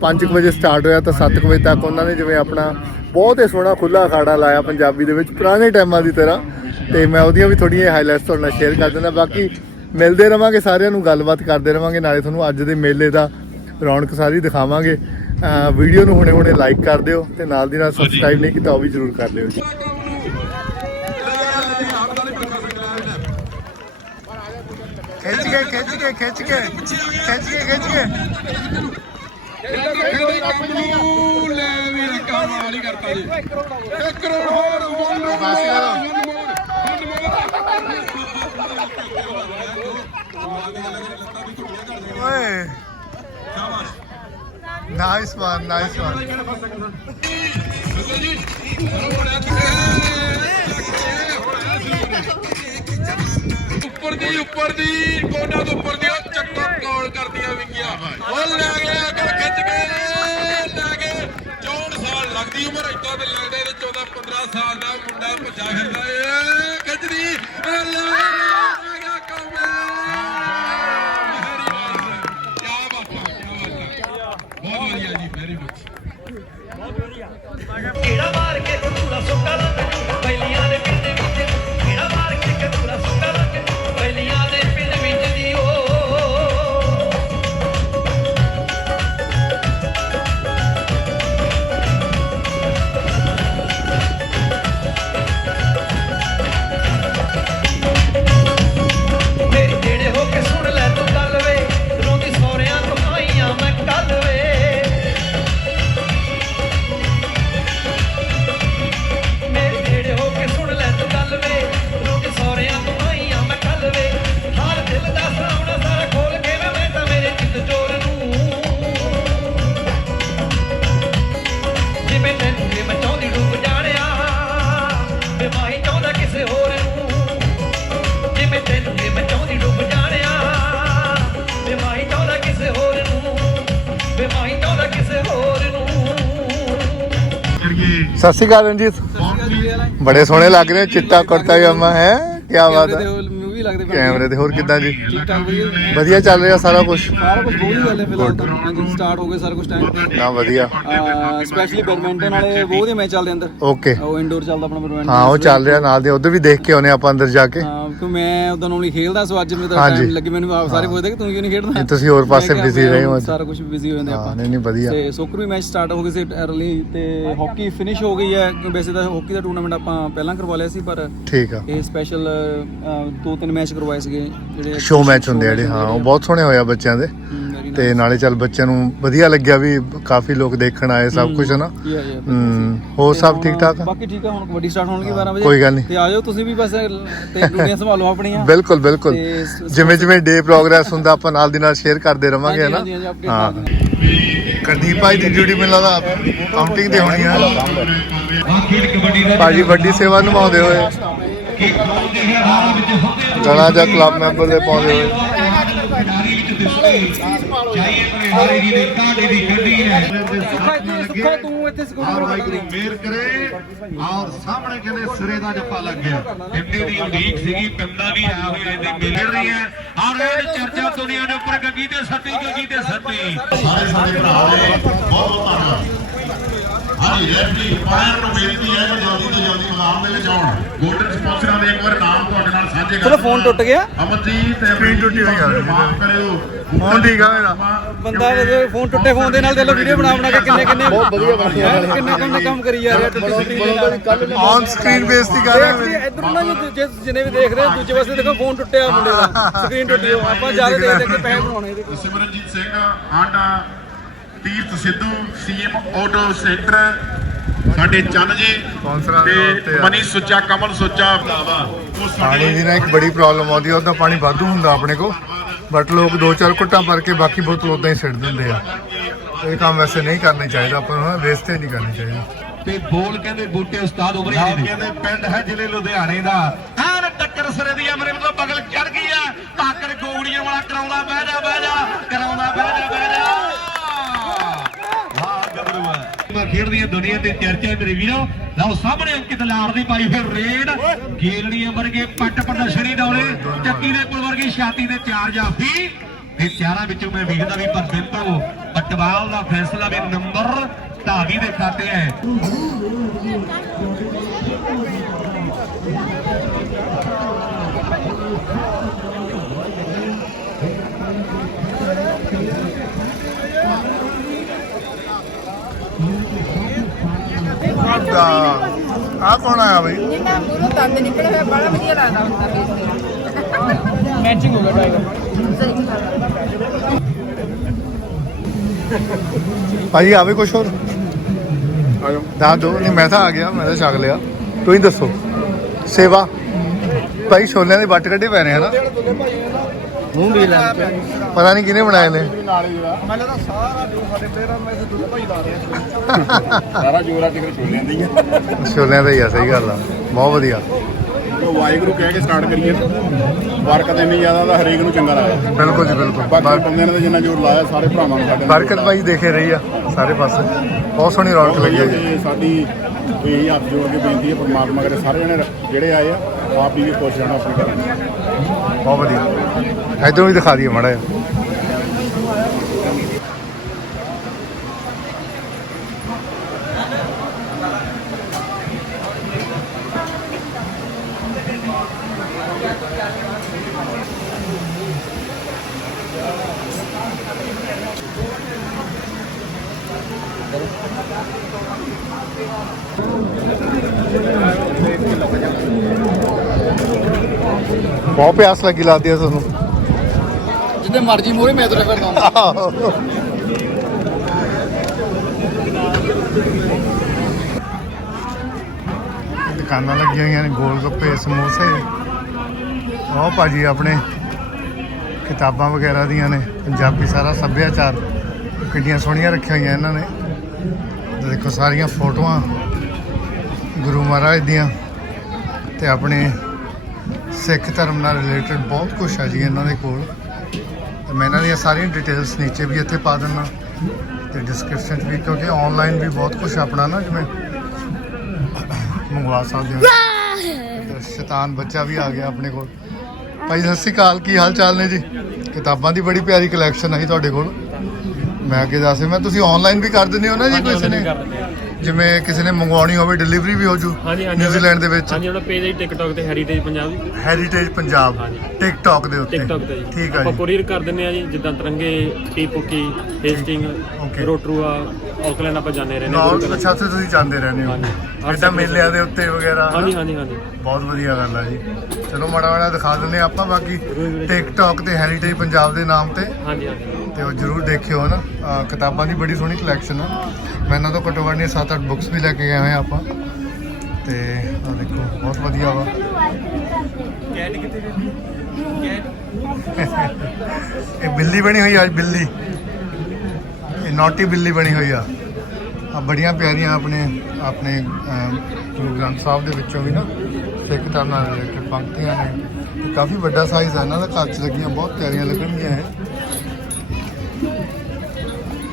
5 ਵਜੇ ਸਟਾਰਟ ਹੋਇਆ ਤਾਂ 7 ਵਜੇ ਤੱਕ ਉਹਨਾਂ ਨੇ ਜਿਵੇਂ ਆਪਣਾ ਬਹੁਤ ਹੀ ਸੋਹਣਾ ਖੁੱਲਾ ਅਖਾੜਾ ਲਾਇਆ ਪੰਜਾਬੀ ਦੇ ਵਿੱਚ, ਪੁਰਾਣੇ ਟਾਈਮਾਂ ਦੀ ਤਰ੍ਹਾਂ। ਤੇ ਮੈਂ ਉਹਦੀਆਂ ਵੀ ਥੋੜੀਆਂ ਹਾਈਲਾਈਟਸ ਤੁਹਾਡੇ ਨਾਲ ਸ਼ੇਅਰ ਕਰ ਦਿੰਦਾ। ਬਾਕੀ ਮਿਲਦੇ ਰਵਾਂਗੇ ਸਾਰਿਆਂ ਨੂੰ ਗੱਲਬਾਤ ਕਰਦੇ ਰਵਾਂਗੇ ਨਾਲੇ ਤੁਹਾਨੂੰ ਅੱਜ ਦੇ ਮੇਲੇ ਦਾ ਰੌਣਕ ਸਾਰੀ ਦਿਖਾਵਾਂਗੇ। ਵੀਡੀਓ ਨੂੰ ਹੁਣੇ ਹੁਣੇ ਲਾਈਕ ਕਰ ਦਿਓ ਤੇ ਨਾਲ ਦੀ ਨਾਲ ਸਬਸਕ੍ਰਾਈਬ ਨਹੀਂ ਕੀਤਾ ਉਹ ਵੀ ਜ਼ਰੂਰ ਕਰ ਲਿਓ ਜੀ। ਖਿੱਚ ਕੇ ਖਿੱਚ ਕੇ ਖਿੱਚ ਕੇ ਖਿੱਚ ਕੇ ਖਿੱਚ ਕੇ। ਬਸ ਕਰੋ। ਓਏ। ਨਾਈਸ ਵਨ ਨਾਈਸ ਵਨ ਉੱਪਰ ਦੀ ਉੱਪਰ ਦੀ ਕੋਨਾ ਤੋਂ ਉੱਪਰ ਦੀ, ਉਹ ਚੱਕੋ ਕੌਲ ਕਰਦੀਆਂ ਵਿੰਗੀਆਂ। ਉਹ ਲੈ ਗਿਆ ਅਗਰ ਖਿੱਚ ਕੇ, ਲੈ ਕੇ 64 ਸਾਲ ਲੱਗਦੀ ਉਮਰ ਇਦਾਂ ਤੇ ਲੱਗਦਾ ਤੇ 14 15 ਸਾਲ ਦਾ ਮੁੰਡਾ ਭੱਜਾ ਫਿਰਦਾ ਏ। ਖਿੱਚਦੀ ਲੈ। ਸਤਿ ਸ਼੍ਰੀ ਅਕਾਲ ਰਣਜੀਤ। ਬੜੇ ਸੋਹਣੇ ਲੱਗ ਰਹੇ ਹੋ, ਚਿੱਟਾ ਕੁੜਤਾ ਜਾਮਾ ਹੈ? ਕੀ ਬਾਤ ਹੈ। ਮੂਵੀ ਲੱਗਦੇ ਪਏ। ਕੈਮਰੇ ਤੇ ਹੋਰ ਕਿੱਦਾਂ ਜੀ? ਠੀਕ ਠਾਕ ਵਧੀਆ। ਵਧੀਆ ਚੱਲ ਰਿਹਾ ਸਾਰਾ ਕੁਝ ਸਾਰਾ ਕੁਝ ਬਹੁਤ ਹੀ ਹੈ ਫਿਲਹਾਲ ਤਾਂ। ਹਾਂਜੀ ਸਟਾਰਟ ਹੋ ਗਏ ਸਾਰਾ ਕੁਝ ਟਾਈਮ ਤੇ। ਨਾ ਵਧੀਆ। ਸਪੈਸ਼ਲੀ ਬੈਡਮਿੰਟਨ ਵਾਲੇ ਬਹੁਤ ਹੀ ਮੈਚ ਚੱਲਦੇ ਅੰਦਰ। ਓਕੇ ਉਹ ਇੰਡੋਰ ਚੱਲਦਾ ਆਪਣਾ ਬੈਡਮਿੰਟਨ ਹਾਂ ਉਹ ਚੱਲ ਰਿਹਾ ਨਾਲ ਦੇ ਉਧਰ ਵੀ ਦੇਖ ਕੇ ਆਉਨੇ ਆਪਾਂ ਅੰਦਰ ਜਾ ਕੇ। ਹਾਂ ਕਿਉਂ ਮੈਂ ਉਦੋਂ ਨੂੰ ਨਹੀਂ ਖੇਲਦਾ ਸੋ ਅੱਜ ਮੇਰੇ ਤਾਂ। ਟਾਈਮ ਲੱਗੇ ਮੈਨੂੰ ਆਪ ਸਾਰੇ ਪੁੱਛਦੇ ਕਿ ਤੂੰ ਕਿਉਂ ਨਹੀਂ ਖੇਡਦਾ? ਨਹੀਂ, ਤੁਸੀਂ ਹੋਰ ਪਾਸੇ busy ਰਹੇ ਹੋ। ਸਾਰਾ ਕੁਝ ਬਿਜ਼ੀ ਹੋ ਜਾਂਦੇ ਹਾਂ ਆਪਾਂ। ਨਹੀਂ ਨਹੀਂ ਵਧੀਆ। ਤੇ ਸੋਕਰ ਵੀ ਮੈਚ ਸਟਾਰਟ ਹੋ ਗਏ ਸੀ ਅਰਲੀ ਤੇ ਹਾਕੀ ਫਿਨਿਸ਼ ਹੋ ਗਈ ਹੈ। ਕਿਉਂ ਵੈਸੇ ਤਾਂ ਹਾਕੀ ਦਾ ਟੂਰਨਾਮੈਂਟ ਆਪਾਂ ਪਹਿਲਾਂ ਕਰਵਾ ਲਿਆ ਸੀ ਪਰ ਠੀਕ ਆ। ਇਹ ਸਪੈਸ਼ਲ ਦੋ ਤਿੰਨ ਮੈਚ ਕਰਵਾਏ ਸੀਗੇ ਜਿਹੜੇ ਸ਼ੋ ਮੈਚ ਹੁੰਦੇ ਆ ਜਿਹੜੇ ਹਾਂ ਉਹ ਬਹੁਤ ਸੋਹਣੇ ਹੋਇਆ ਬੱਚਿਆਂ ਦੇ। ਤੇ ਨਾਲੇ ਚੱਲ ਬੱਚਿਆਂ ਨੂੰ ਵਧੀਆ ਲੱਗਿਆ ਵੀ ਕਾਫੀ ਲੋਕ ਦੇਖਣ ਆਏ ਸਭ ਕੁਝ ਹੈ। ਨਾ ਹੂੰ। ਹੋਰ ਸਭ ਠੀਕ ਠਾਕ? ਆ? ਬਾਕੀ ਠੀਕ ਆ ਹੁਣ ਕਬੱਡੀ ਸਟਾਰਟ ਹੋਣਗੇ 12 ਵਜੇ। ਕੋਈ ਗੱਲ ਨਹੀਂ। ਤੇ ਆਜੋ ਤੁਸੀਂ ਵੀ ਬਸ ਤੇ ਡਿਊਟੀਆਂ ਸੰਭਾਲੋ ਆਪਣੀਆਂ। ਬਿਲਕੁਲ ਬਿਲਕੁਲ। ਤੇ ਸ- ਜਿਵੇਂ ਜਿਵੇਂ ਡੇ ਪ੍ਰੋਗਰੈਸ ਹੁੰਦਾ ਆਪਾਂ ਨਾਲ ਦੀ ਨਾਲ ਸ਼ੇਅਰ ਕਰਦੇ ਰਵਾਂਗੇ ਹੈ ਨਾ ਹਾਂਜੀ, ਹਾਂਜੀ, update ਹਾਂ। ਕਰਦੇ ਕਰਦੀਪ ਭਾਈ ਦੀ ਡਿਊਟੀ ਮੈਨੂੰ ਲੱਗਦਾ ਕਾਊਂਟਿੰਗ ਤੇ ਹੋਣੀ ਹੈ ਭਾਜੀ ਵੱਡੀ ਸੇਵਾ ਨਿਭਾਉਂਦੇ ਹੋਏ। ਗਣਾ ਜਾਂ ਕਲੱਬ ਮੈਂਬਰ ਦੇ ਪਾਉਂਦੇ ਹੋਏ। ਸੁੱਖਾ ਤੂੰ ਇੱਥੇ ਮੇਰ ਕਰੇ ਔਰ ਸਾਹਮਣੇ ਕਹਿੰਦੇ ਸਿਰੇ ਦਾ ਜੱਪਾ ਲੱਗ ਗਿਆ। ਹਿੰਦੀ ਦੀ ਉਡੀਕ ਸੀਗੀ ਪਿੰਡਾਂ ਵੀ ਆ ਹੋਏ ਇਹਦੇ ਮਿਲ ਰਹੀਆਂ ਔਰ ਇਹ ਚਰਚਾ ਦੁਨੀਆ ਦੇ ਉੱਪਰ ਗੱਗੀ ਤੇ ਸੱਤੀ ਗੱਗੀ ਤੇ ਸੱਤੀ ਸਾਰੇ ਸਾਡੇ ਭਰਾ। ਨੇ ਬਹੁਤ ਬਹੁਤ ਧੰਨਵਾਦ ਹਾਂਜੀ ਰੈਫਰੀ ਪਾਇਰ ਨੂੰ ਬੇਨਤੀ ਹੈ ਕਿ ਜਲਦੀ ਤੋਂ ਜਲਦੀ ਮੈਦਾਨ ਦੇ ਵਿੱਚ ਆਉਣ ਗੋਲਡਨ ਸਪਾਂਸਰਾਂ ਦੇ ਇੱਕ ਵਾਰ ਨਾਮ ਤੁਹਾਡੇ ਨਾਲ ਸਾਂਝੇ ਚਲੋ, ਫੋਨ ਟੁੱਟ ਗਿਆ? ਅਮਰਜੀਤ ਸਕਰੀਨ ਟੁੱਟੀ ਹੋਈ ਆ। ਮਾਫ ਕਰਿਓ ਫੋਨ ਠੀਕ ਆ ਮੇਰਾ। ਬੰਦਾ ਫੋਨ ਟੁੱਟੇ ਫੋਨ ਦੇ ਨਾਲ ਦੇ ਲੋ ਵੀਡੀਓ ਬਣਾ ਬਣਾ ਕੇ ਕਿੰਨੇ ਕਿੰਨੇ ਬਹੁਤ ਵਧੀਆ ਬਣ ਕਿੰਨੇ ਕਿੰਨੇ ਕੰਮ ਕਰੀ ਜਾ ਰਿਹਾ ਨਾਲ ਔਨ ਸਕਰੀਨ ਬੇਇੱਜ਼ਤੀ ਕਰ ਰਹੇ ਇਧਰ ਨਾ ਜੋ ਜਿਹਨੇ ਵੀ ਦੇਖ ਰਹੇ ਦੂਜੇ ਪਾਸੇ ਦੇਖੋ ਫੋਨ ਟੁੱਟਿਆ ਮੁੰਡੇ ਦਾ ਸਕਰੀਨ ਟੁੱਟੀ ਆਪਾਂ ਜ਼ਿਆਦਾ ਦੇਖ ਦੇਖ ਕੇ ਪੈਸੇ ਬਣਾਉਣੇ ਇਹਦੇ ਕੋਲ। ਸਿਮਰਨਜੀਤ ਸਿੰਘ ਆਂਡਾ ਤੀਰਥ ਸਿੱਧੂ ਸੀਐਮ ਆਟੋ ਸੈਂਟਰ ਸਾਡੇ ਚੰਨ ਜੀ ਦੇ ਤੇ। ਮਨੀ ਸੁੱਚਾ ਕਮਲ ਸੁੱਚਾ ਪਾਣੀ ਦੀ ਨਾ ਇੱਕ ਬੜੀ ਪ੍ਰੋਬਲਮ ਆਉਂਦੀ ਆ ਉਹਦਾ ਪਾਣੀ ਵਾਧੂ ਹੁੰਦਾ ਆਪਣੇ ਕੋਲ ਬਟ ਲੋਕ ਦੋ ਚਾਰ ਘੁੱਟਾਂ ਭਰ ਕੇ ਬਾਕੀ ਬੋਤਲ ਉਦਾਂ ਹੀ ਛੱਡ ਦਿੰਦੇ ਆ। ਇਹ ਕੰਮ ਵੈਸੇ ਨਹੀਂ ਕਰਨਾ ਚਾਹੀਦਾ ਆਪਾਂ ਨੂੰ ਵੇਸਟੇਜ ਨਹੀਂ ਕਰਨੀ ਚਾਹੀਦੀ। ਤੇ ਬੋਲ ਕਹਿੰਦੇ ਬੂਟੇ ਉਸਤਾਦ ਉਭਰੇ ਨੇ। ਕਹਿੰਦੇ ਪਿੰਡ ਹੈ ਜ਼ਿਲ੍ਹੇ ਲੁਧਿਆਣੇ ਦਾ। ਐਨ ਟੱਕਰ ਸਰੇ ਦੀ ਅਮਰੇ ਤੋਂ ਬਗਲ ਚੜ ਗਈ ਆ। ਧਾਕਰ ਗੋਗੜੀਆਂ ਵਾਲਾ ਕਰਾਉਂਦਾ ਬਹਿ ਜਾ ਬਹਿ ਜਾ ਕਰਾਉਂਦਾ ਬਹਿ ਜਾ ਬਹਿ ਜਾ। ਖੇਡਦੀਆਂ ਦੁਨੀਆ ਤੇ ਚਰਚਾ ਮੇਰੇ ਵੀਰੋ। ਲਓ ਸਾਹਮਣੇ ਅੰਕਿਤ ਲਾੜ ਦੀ ਪਾਈ ਫਿਰ ਰੇਡ। ਗੇਲੜੀਆਂ ਵਰਗੇ ਪੱਟ ਪ੍ਰਦਰਸ਼ਨੀ ਡੌਲੇ ਚੱਕੀ ਦੇ ਪੁਲ ਵਰਗੀ ਛਾਤੀ ਦੇ ਚਾਰ ਜਾਫੀ ਤੇ ਚਾਰਾਂ ਵਿੱਚੋਂ ਮੈਂ ਵੇਖਦਾ ਵੀ ਪਰ ਪਰਸੈਂਟੋ ਪਟਵਾਲ ਦਾ ਫੈਸਲਾ ਵੀ ਨੰਬਰ ਢਾਵੀ ਦੇ ਖਾਤੇ ਹੈ। ਆ ਕੌਣ ਆਇਆ ਬਈ? ਜਿੰਨਾ ਮੂਰੋਂ ਦੰਦ ਨਿਕਲੇ ਹੋਏ ਬੜਾ ਵਧੀਆ ਲੱਗਦਾ ਹੁੰਦਾ ਫੇਸ ਮੈਚਿੰਗ ਹੋ ਗਿਆ ਡਰਾਈਵਰ ਭਾਜੀ ਆਵੇ ਕੁਛ ਹੋਰ? ਦੋ ਨਹੀਂ ਮੈਂ ਤਾਂ ਆ ਗਿਆ ਮੈਂ ਤਾਂ ਛਕ ਲਿਆ। ਤੁਸੀਂ ਦੱਸੋ। ਸੇਵਾ। ਭਾਈ ਛੋਲਿਆਂ ਦੇ ਵੱਟ ਕੱਢੇ ਪੈ ਰਹੇ ਹਨਾ? ਮੂੰਹ ਵੀ ਲੱਗ ਪਤਾ ਨਹੀਂ ਕਿਹਨੇ ਬਣਾਏ ਨੇ। ਸਾਰਾ ਜੋਰਾ ਜਿਗਰ ਛੋਲਿਆਂ ਦੀ ਆ। ਛੋਲਿਆਂ ਦਾ ਹੀ ਆ ਸਹੀ ਗੱਲ ਆ। ਬਹੁਤ ਵਧੀਆ। ਉਹ ਵਾਹਿਗੁਰੂ ਕਹਿ ਕੇ ਸਟਾਰਟ ਕਰੀਏ ਬਰਕਤ ਇੰਨੀ ਜ਼ਿਆਦਾ ਦਾ ਹਰੇਕ ਨੂੰ ਚੰਗਾ ਲੱਗਦਾ। ਬਿਲਕੁਲ ਜੀ ਬਿਲਕੁਲ। ਬਾਕੀ ਬੰਦਿਆਂ ਨੇ ਤਾਂ ਜਿੰਨਾ ਜ਼ੋਰ ਲਾਇਆ ਸਾਰੇ ਭਰਾਵਾਂ ਨੂੰ ਸਾਡੇ ਬਰਕਤ ਭਾਈ ਦੇਖੇ ਰਹੀ ਆ ਸਾਰੇ ਪਾਸੇ। ਬਹੁਤ ਸੋਹਣੀ ਰੌਣਕ ਲੱਗੀ ਹੈ ਜੀ ਤੇ ਸਾਡੀ ਕੋਈ ਹੱਥ ਜੋੜ ਕੇ ਬੇਨਤੀ ਹੈ ਪਰਮਾਤਮਾ ਕਰੇ ਸਾਰੇ ਜਣੇ ਜਿਹੜੇ ਆਏ ਆ ਆਪ ਵੀ ਖੁਸ਼ ਰਹਿਣਾ ਆਪਣੇ ਘਰਾਂ। ਬਹੁਤ ਵਧੀਆ। ਇਧਰੋਂ ਵੀ ਦਿਖਾ ਦਈਏ ਮਾੜਾ ਜਿਹਾ। ਬਹੁਤ ਪਿਆਸ ਲੱਗੀ ਲੱਗਦੀ ਆ ਤੁਹਾਨੂੰ। ਜਿੱਦੇ ਮਰਜ਼ੀ ਮੋਰੇ ਮੈਂ ਤੁਰੇ ਫਿਰਦਾ ਦੁਕਾਨਾਂ ਲੱਗੀਆਂ ਹੋਈਆਂ ਨੇ ਗੋਲ ਗੱਪੇ ਸਮੋਸੇ। ਉਹ ਭਾਜੀ ਆਪਣੇ ਕਿਤਾਬਾਂ ਵਗੈਰਾ ਦੀਆਂ ਨੇ, ਪੰਜਾਬੀ ਸਾਰਾ ਸੱਭਿਆਚਾਰ। ਕਿੰਨੀਆਂ ਸੋਹਣੀਆਂ ਰੱਖੀਆਂ ਹੋਈਆਂ ਇਹਨਾਂ ਨੇ। ਦੇਖੋ ਸਾਰੀਆਂ ਫੋਟੋਆਂ ਗੁਰੂ ਮਹਾਰਾਜ ਦੀਆਂ। ਤੇ ਆਪਣੇ ਸਿੱਖ ਧਰਮ ਨਾਲ ਰਿਲੇਟਡ ਬਹੁਤ ਕੁਝ ਹੈ ਜੀ ਇਹਨਾਂ ਦੇ ਕੋਲ। ਤੇ ਮੈਂ ਇਹਨਾਂ ਦੀਆਂ ਸਾਰੀਆਂ ਡਿਟੇਲਸ ਨੀਚੇ ਵੀ ਇੱਥੇ ਪਾ ਦਿੰਦਾ ਤੇ ਡਿਸਕ੍ਰਿਪਸ਼ਨ 'ਚ ਵੀ ਕਿਉਂਕਿ ਆਨਲਾਈਨ ਵੀ ਬਹੁਤ ਕੁਝ ਆਪਣਾ ਨਾ ਜਿਵੇਂ ਮੰਗਵਾ ਸਕਦੇ ਹੋ ਸ਼ੈਤਾਨ ਬੱਚਾ ਵੀ ਆ ਗਿਆ ਆਪਣੇ ਕੋਲ। ਭਾਈ ਸਤਿ ਸ਼੍ਰੀ ਅਕਾਲ ਕੀ ਹਾਲ ਚਾਲ ਨੇ ਜੀ? ਕਿਤਾਬਾਂ ਦੀ ਬੜੀ ਪਿਆਰੀ ਕਲੈਕਸ਼ਨ ਹੈ ਜੀ ਤੁਹਾਡੇ ਕੋਲ। ਮੈਂ ਅੱਗੇ ਦੱਸ ਮੈਂ ਤੁਸੀਂ ਆਨਲਾਈਨ ਵੀ ਕਰ ਦਿੰਦੇ ਹੋ ਨਾ ਜੀ ਕਿਸੇ ਨੇ ਜਿਵੇਂ ਕਿਸੇ ਨੇ ਮੰਗਵਾਉਣੀ ਹੋਵੇ ਡਿਲੀਵਰੀ ਵੀ ਹੋ ਜੂ ਹਾਂਜੀ ਹਾਂਜੀ ਨਿਊਜ਼ੀਲੈਂਡ ਦੇ ਵਿੱਚ। ਹਾਂਜੀ ਆਪਣਾ ਪੇਜ ਹੈ ਟਿਕਟੌਕ ਤੇ ਹੈਰੀਟੇਜ ਪੰਜਾਬ ਜੀ। ਹੈਰੀਟੇਜ ਪੰਜਾਬ ਹਾਂਜੀ। ਟਿਕਟੌਕ ਦੇ ਉੱਤੇ। ਟਿਕਟੌਕ ਤੇ ਜੀ। ਠੀਕ ਹੈ ਆਪਾਂ ਜੀ। ਕੋਰੀਅਰ ਕਰ ਦਿੰਦੇ ਆ ਜੀ ਜਿੱਦਾਂ Tauranga Te Puke Hastings Okay. Rotorua Auckland ਆਪਾਂ ਜਾਂਦੇ ਰਹਿੰਦੇ ਨਾਲ। ਅੱਛਾ ਉੱਥੇ ਤੁਸੀਂ ਜਾਂਦੇ ਰਹਿੰਦੇ ਹੋ। ਹਾਂਜੀ। ਹਰ ਮੇਲਿਆਂ ਦੇ ਉੱਤੇ ਵਗੈਰਾ ਹਾਂਜੀ ਹਨਾ? ਹਾਂਜੀ ਹਾਂਜੀ ਬਹੁਤ ਵਧੀਆ ਗੱਲ ਆ ਜੀ। ਚਲੋ ਮਾੜਾ ਮਾੜਾ ਦਿਖਾ ਦਿੰਦੇ ਹਾਂ ਆਪਾਂ ਬਾਕੀ ਟਿਕਟੌਕ ਤੇ ਹੈਰੀਟੇਜ ਪੰਜਾਬ ਦੇ ਨਾਮ ਤੇ। ਹਾਂਜੀ ਹਾਂਜੀ। ਤੇ ਉਹ ਜਰੂਰ ਦੇਖਿਓ ਹਨਾ? ਅਹ ਕਿਤਾਬਾਂ ਦੀ ਬੜੀ ਸੋਹਣੀ ਕਲੈਕਸ਼ਨ ਆ। ਮੈਂ ਇਹਨਾਂ ਤੋਂ ਘੱਟੋ ਘੱਟ ਨਹੀਂ 7-8 ਬੁੱਕਸ ਵੀ ਲੈ ਕੇ ਗਏ ਹੋਏ ਆ ਆਪਾਂ। ਤੇ ਆ ਦੇਖੋ ਬਹੁਤ ਵਧੀਆ ਵਾ। ਇਹ ਬਿੱਲੀ ਬਣੀ ਹੋਈ ਆ ਅੱਜ ਬਿੱਲੀ। ਇਹ ਨੋਟੀ ਬਿੱਲੀ ਬਣੀ ਹੋਈ ਆ। ਆ ਬੜੀਆਂ ਪਿਆਰੀਆਂ ਆਪਣੇ ਆਪਣੇ ਗੁਰੂ ਗ੍ਰੰਥ ਸਾਹਿਬ ਦੇ ਵਿੱਚੋਂ ਵੀ ਨਾ ਸਿੱਖ ਧਰਮ ਨਾਲ ਰਿਲੇਟਡ ਪੰਕਤੀਆਂ ਨੇ। ਕਾਫੀ ਵੱਡਾ ਸਾਈਜ਼ ਆ, ਇਹਨਾਂ ਦਾ ਕੱਚ ਲੱਗੀਆਂ, ਬਹੁਤ ਪਿਆਰੀਆਂ ਲੱਗਣਗੀਆਂ ਇਹ।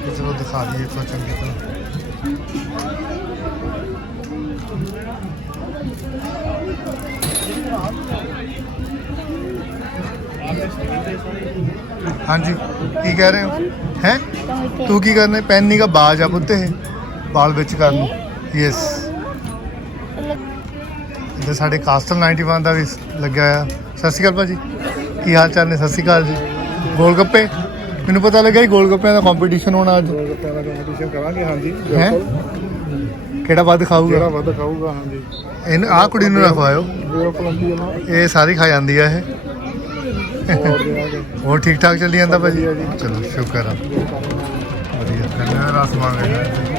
ਤੇ ਚਲੋ ਦਿਖਾ ਦਈਏ ਤੋਂ ਚੰਗੀ ਤਰ੍ਹਾਂ। ਹਾਂਜੀ। ਕੀ ਕਹਿ ਰਹੇ ਹੋ? ਹੈ? ਤੂੰ ਕੀ ਕਰਨਾ? ਪੈਨ ਕਾ ਬਾਜ ਆ ਪੁੱਤੇ ਇਹ। ਬਾਲ ਵਿੱਚ ਕਰਨ ਯੈਸ ਇੱਥੇ ਸਾਡੇ ਕਾਸਟਲ 91 ਦਾ ਵੀ ਲੱਗਿਆ ਆ ਸਤਿ ਸ਼੍ਰੀ ਅਕਾਲ ਭਾਜੀ। ਕੀ ਹਾਲ ਚਾਲ ਨੇ? ਸਤਿ ਸ਼੍ਰੀ ਅਕਾਲ ਜੀ। ਗੋਲ ਗੱਪੇ ਮੈਨੂੰ ਪਤਾ ਲੱਗਾ ਕਿ ਗੋਲ ਗੱਪਿਆਂ ਦਾ ਕੰਪੀਟੀਸ਼ਨ ਹੋਣਾ ਅੱਜ। ਗੱਪਿਆਂ ਦਾ ਕੰਪੀਟੀਸ਼ਨ ਕਰਾਂਗੇ ਹਾਂਜੀ ਹੈ? ਕਿਹੜਾ ਵੱਧ ਖਾਊਗਾ? ਵੱਧ ਖਾਊਗਾ ਹਾਂਜੀ। ਇਹਨ ਆਹ ਕੁੜੀ ਨੂੰ ਨਾ ਖਵਾਇਓ। ਵੀਰੋ ਕੋਲੰਬੀਆ ਨਾਲ ਇਹ ਸਾਰੀ ਖਾ ਜਾਂਦੀ ਆ ਇਹ। ਹੋਰ ਠੀਕ ਠਾਕ ਚੱਲੀ ਜਾਂਦਾ ਭਾਜੀ? ਚਲੋ ਸ਼ੁਕਰ ਆ। ਵਧੀਆ ਕੰਨਿਆ ਦਾ ਸਮਾਨ ਵੇਖਣਾ।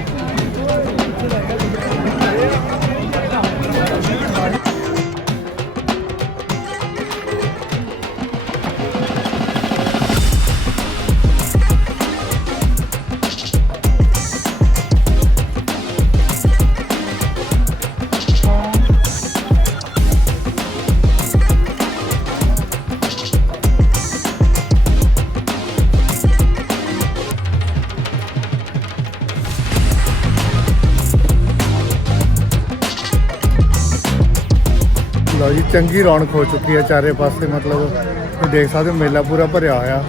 ਚੰਗੀ ਰੌਣਕ ਹੋ ਚੁੱਕੀ ਹੈ ਚਾਰੇ ਪਾਸੇ ਮਤਲਬ ਤੁਸੀਂ ਦੇਖ ਸਕਦੇ ਹੋ ਮੇਲਾ ਪੂਰਾ ਭਰਿਆ ਹੋਇਆ।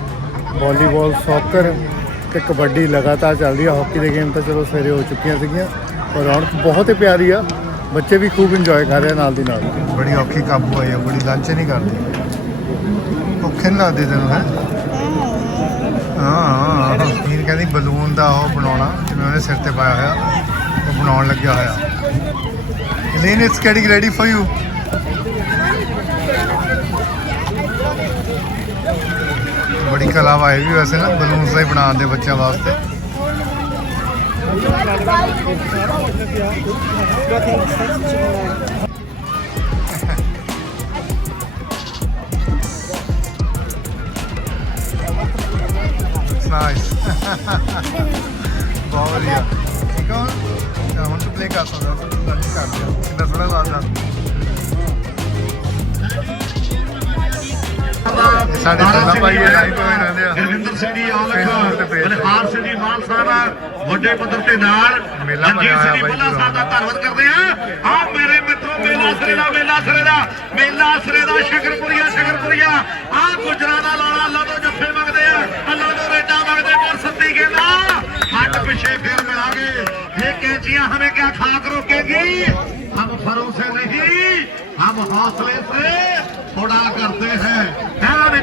ਵਾਲੀਬਾਲ ਸੌਕਰ ਤੇ ਕਬੱਡੀ ਲਗਾਤਾਰ ਚੱਲਦੀ ਆ। ਹੈ ਹਾਕੀ ਦੇ ਗੇਮ ਤਾਂ ਚਲੋ ਸਵੇਰੇ ਹੋ ਚੁੱਕੀਆਂ ਸੀਗੀਆਂ ਪਰ ਰੌਣਕ ਬਹੁਤ ਹੀ ਪਿਆਰੀ ਆ। ਬੱਚੇ ਵੀ ਖੂਬ ਇੰਜੋਏ ਕਰ ਰਹੇ ਆ ਨਾਲ ਦੀ ਨਾਲ। ਬੜੀ ਔਖੀ ਕਾਬੂ ਆਈ ਆ ਬੜੀ ਲੰਚ ਨਹੀਂ ਕਰਦੀ। ਔਖੇ ਨਾ ਦੇ ਤੈਨੂੰ ਹੈ? ਹਾਂ ਇਹ ਕਹਿੰਦੀ ਬਲੂਨ ਦਾ ਉਹ ਬਣਾਉਣਾ ਜਿਵੇਂ ਉਹਨੇ ਸਿਰ ਤੇ ਪਾਇਆ ਹੋਇਆ ਉਹ ਬਣਾਉਣ ਲੱਗਿਆ ਹੋਇਆ। Elaine, it's getting ready for you. ਬੜੀ ਕਲਾ ਵਾਏ ਵੀ ਵੈਸੇ ਨਾ ਬਲੂਨਸ ਦਾ ਹੀ ਬਣਾਉਣ ਦੇ ਬੱਚਿਆਂ ਵਾਸਤੇ। It's ਬਹੁਤ ਵਧੀਆ। ਠੀਕ ਆ ਹੁਣ? ਹੁਣ ਪਲੇ ਕਰ ਸਕਦਾ, ਤੂੰ ਕਰ ਲਿਆ ਕਿੰਨਾ ਸੋਹਣਾ ਸਾਡੇ ਦਾਰਾ ਸਿੰਘ ਭਾਈ ਲਾਈਵ ਹੋਏ ਰਹਿੰਦੇ ਆ। ਗੁਰਵਿੰਦਰ ਸਿੰਘ ਜੀ ਔਲਖ ਬਲਹਾਰ ਸਿੰਘ ਜੀ ਮਾਨ ਸਾਹਿਬ ਵੱਡੇ ਪੱਧਰ ਤੇ ਨਾਲ। ਰਣਜੀਤ ਸਿੰਘ ਜੀ ਬੱਲਾ ਸਾਹਿਬ ਦਾ ਧੰਨਵਾਦ ਕਰਦੇ ਆ ਆ ਮੇਰੇ ਮਿੱਤਰੋ ਮੇਲਾ ਸਰੇ ਦਾ ਮੇਲਾ ਸਰੇ ਦਾ ਮੇਲਾ ਸਰੇ ਦਾ ਸ਼ਕਰਪੁਰੀਆ ਸ਼ਕਰਪੁਰੀਆ। ਆ ਗੁਜਰਾ ਦਾ ਲਾਲਾ ਅੱਲਾ ਤੋਂ ਜੱਫੇ ਮੰਗਦੇ ਆ ਅੱਲਾ ਤੋਂ ਰੇਟਾ ਮੰਗਦੇ ਪਰ ਸੱਤੀ ਕਹਿੰਦਾ ਹੱਟ ਪਿਛੇ ਫੇਰ ਮਿਲਾਂਗੇ। ਇਹ ਕੈਂਚੀਆਂ ਹਮੇ ਕਿਆ ਖਾਕ ਰੋਕੇਗੀ? ਹਮ ਫਰੋਂ ਸੇ ਨਹੀਂ हम हौसले से थोड़ा करते हैं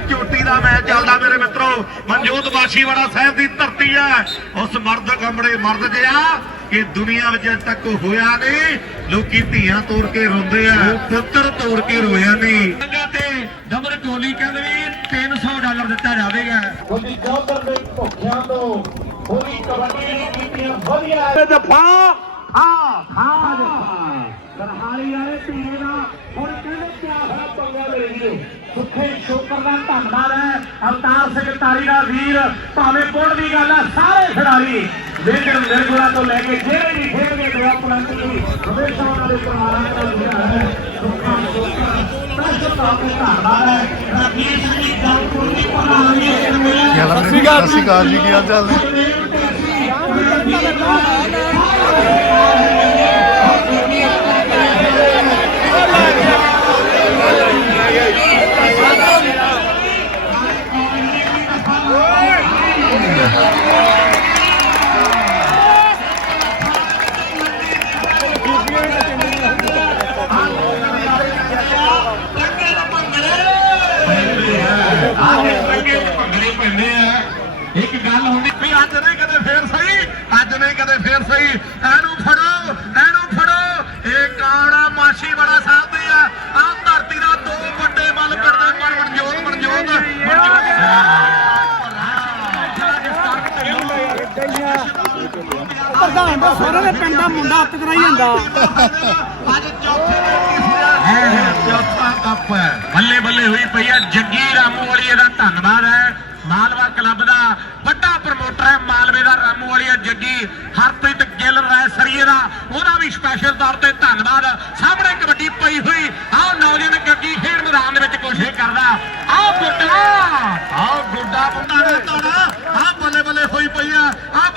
ਚੋਟੀ ਦਾ ਮੈਚ ਚੱਲਦਾ ਮੇਰੇ ਮਿੱਤਰੋ। ਮਨਜੋਤ ਬਾਸ਼ੀ ਵਾਲਾ ਸਾਹਿਬ ਦੀ ਧਰਤੀ ਹੈ ਉਸ ਮਰਦ ਕੰਬੜੇ ਮਰਦ ਜਿਆ ਕਿ ਦੁਨੀਆ ਵਿੱਚ ਅਜੇ ਤੱਕ ਹੋਇਆ ਨਹੀਂ। ਲੋਕੀ ਧੀਆਂ ਤੋੜ ਕੇ ਰੋਂਦੇ ਆ। ਪੁੱਤਰ ਤੋੜ ਕੇ ਰੋਇਆ ਨਹੀਂ। ਤੇ ਡਬਲ ਟੋਲੀ ਕਹਿੰਦੇ ਵੀ 300 ਡਾਲਰ ਦਿੱਤਾ ਜਾਵੇਗਾ। ਉਹਦੀ ਚੌਧਰ ਦੇ ਭੁੱਖਿਆਂ ਤੋਂ ਹੋਈ ਕਬੱਡੀ ਦੀ ਕੀਤੀਆਂ ਵਧੀਆ। ਦਫਾ ਆ ਖਾ ਦਫਾ ਸਰਹਾਲੀ ਵਾਲੇ ਧੀਰੇ ਦਾ ਹੁਣ ਕਹਿੰਦੇ ਕਿਆ ਹੋਇਆ ਪੰਗਾ ਲੈ ਲਿਓ ਸੁੱਖੇ ਸ਼ੋਕਰ ਦਾ ਧੰਨਵਾਦ ਹੈ। ਅਵਤਾਰ ਸਿੰਘ ਤਾਰੀ ਦਾ ਵੀਰ ਭਾਵੇਂ ਪੁੱਲ ਦੀ ਗੱਲ ਆ ਸਾਰੇ ਖਿਡਾਰੀ ਲੇਕਿਨ ਨਿਰਗੁਣਾ ਤੋਂ ਲੈ ਕੇ ਜਿਹੜੇ ਵੀ ਖੇਡਦੇ ਆਪਣਾ ਟੀਮ ਹਮੇਸ਼ਾ ਉਹਨਾਂ ਦੇ ਪਰਿਵਾਰਾਂ ਦਾ ਜਿਹੜਾ ਹੈ ਸੁੱਖਾ ਸ਼ੋਕਰ ਪ੍ਰਸ਼ਤ ਆਪੇ ਧੰਨਵਾਦ ਹੈ। ਰਾਕੇਸ਼ ਜੀ ਗਲਪੁਰ ਦੀ ਪ੍ਰਣਾਲੀ? ਸਤਿ ਸ਼੍ਰੀ ਅਕਾਲ ਜੀ ਕੀ ਹਾਲ ਚਾਲ ਨੇ? ਆਹ ਰੰਗੇ ਭੰਗੜੇ ਪੈਂਦੇ ਆ ਇੱਕ ਗੱਲ ਹੁੰਦੀ ਵੀ ਅੱਜ ਨਹੀਂ ਕਦੇ ਫੇਰ ਸਹੀ ਅੱਜ ਨਹੀਂ ਕਦੇ ਫੇਰ ਸਹੀ ਇਹਨੂੰ ਫੜੋ ਇਹਨੂੰ ਫੜੋ ਇਹ ਕਾਣਾ ਮਾਸ਼ੀ ਬੜਾ ਸਾਹਿਬ ਦੀ ਆ ਆਹ ਧਰਤੀ ਦਾ ਦੋ ਵੱਡੇ ਮੱਲ ਪਿੜਦੇ ਮਨ ਮਨਜੋਤ ਮਨਜੋਤ ਪ੍ਰਧਾਨ ਦਾ ਸੋਹਰੇ ਪਿੰਡ ਦਾ ਮੁੰਡਾ ਹੱਥ ਕਰਾਈ ਜਾਂਦਾ। ਕੱਪ ਬੱਲੇ ਬੱਲੇ ਹੋਈ ਪਈ ਹੈ। ਜੱਗੀ ਰਾਮੂ ਵਾਲੀ ਇਹਦਾ ਧੰਨਵਾਦ ਹੈ। ਮਾਲਵਾ ਕਲੱਬ ਦਾ ਵੱਡਾ ਪ੍ਰਮੋਟਰ ਹੈ। ਮਾਲਵੇ ਦਾ ਰਾਮੂ ਵਾਲੀ ਜੱਗੀ ਹਰਪ੍ਰੀਤ ਗਿੱਲ ਰਾਏ ਸਰੀਏ ਦਾ, ਉਹਦਾ ਵੀ ਸਪੈਸ਼ਲ ਤੌਰ ਤੇ ਧੰਨਵਾਦ। ਸਾਹਮਣੇ ਕਬੱਡੀ ਪਈ ਹੋਈ। ਆਹ ਨੌਜਵਾਨ ਗੱਗੀ ਖੇਡ ਮੈਦਾਨ ਦੇ ਵਿੱਚ ਕੋਸ਼ਿਸ਼ ਕਰਦਾ। ਆਹ ਗੁੱਡਾ! ਆਹ ਗੁੱਡਾ ਮੁੰਡਾ ਦਾ ਤਾੜਾ। ਆਹ ਬੱਲੇ ਬੱਲੇ ਹੋਈ ਪਈ ਆ ਆਹ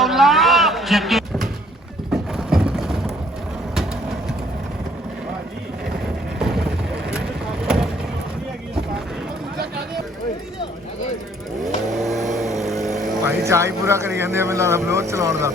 ਘੜੇ ਚੱਕੇ ਭਾਈ ਚਾਹ ਪੂਰਾ ਕਰੀ ਜਾਂਦੇ ਆ ਮੈਨੂੰ ਲੱਗਦਾ ਬਲੋਰ ਚਲਾਉਣ ਦਾ।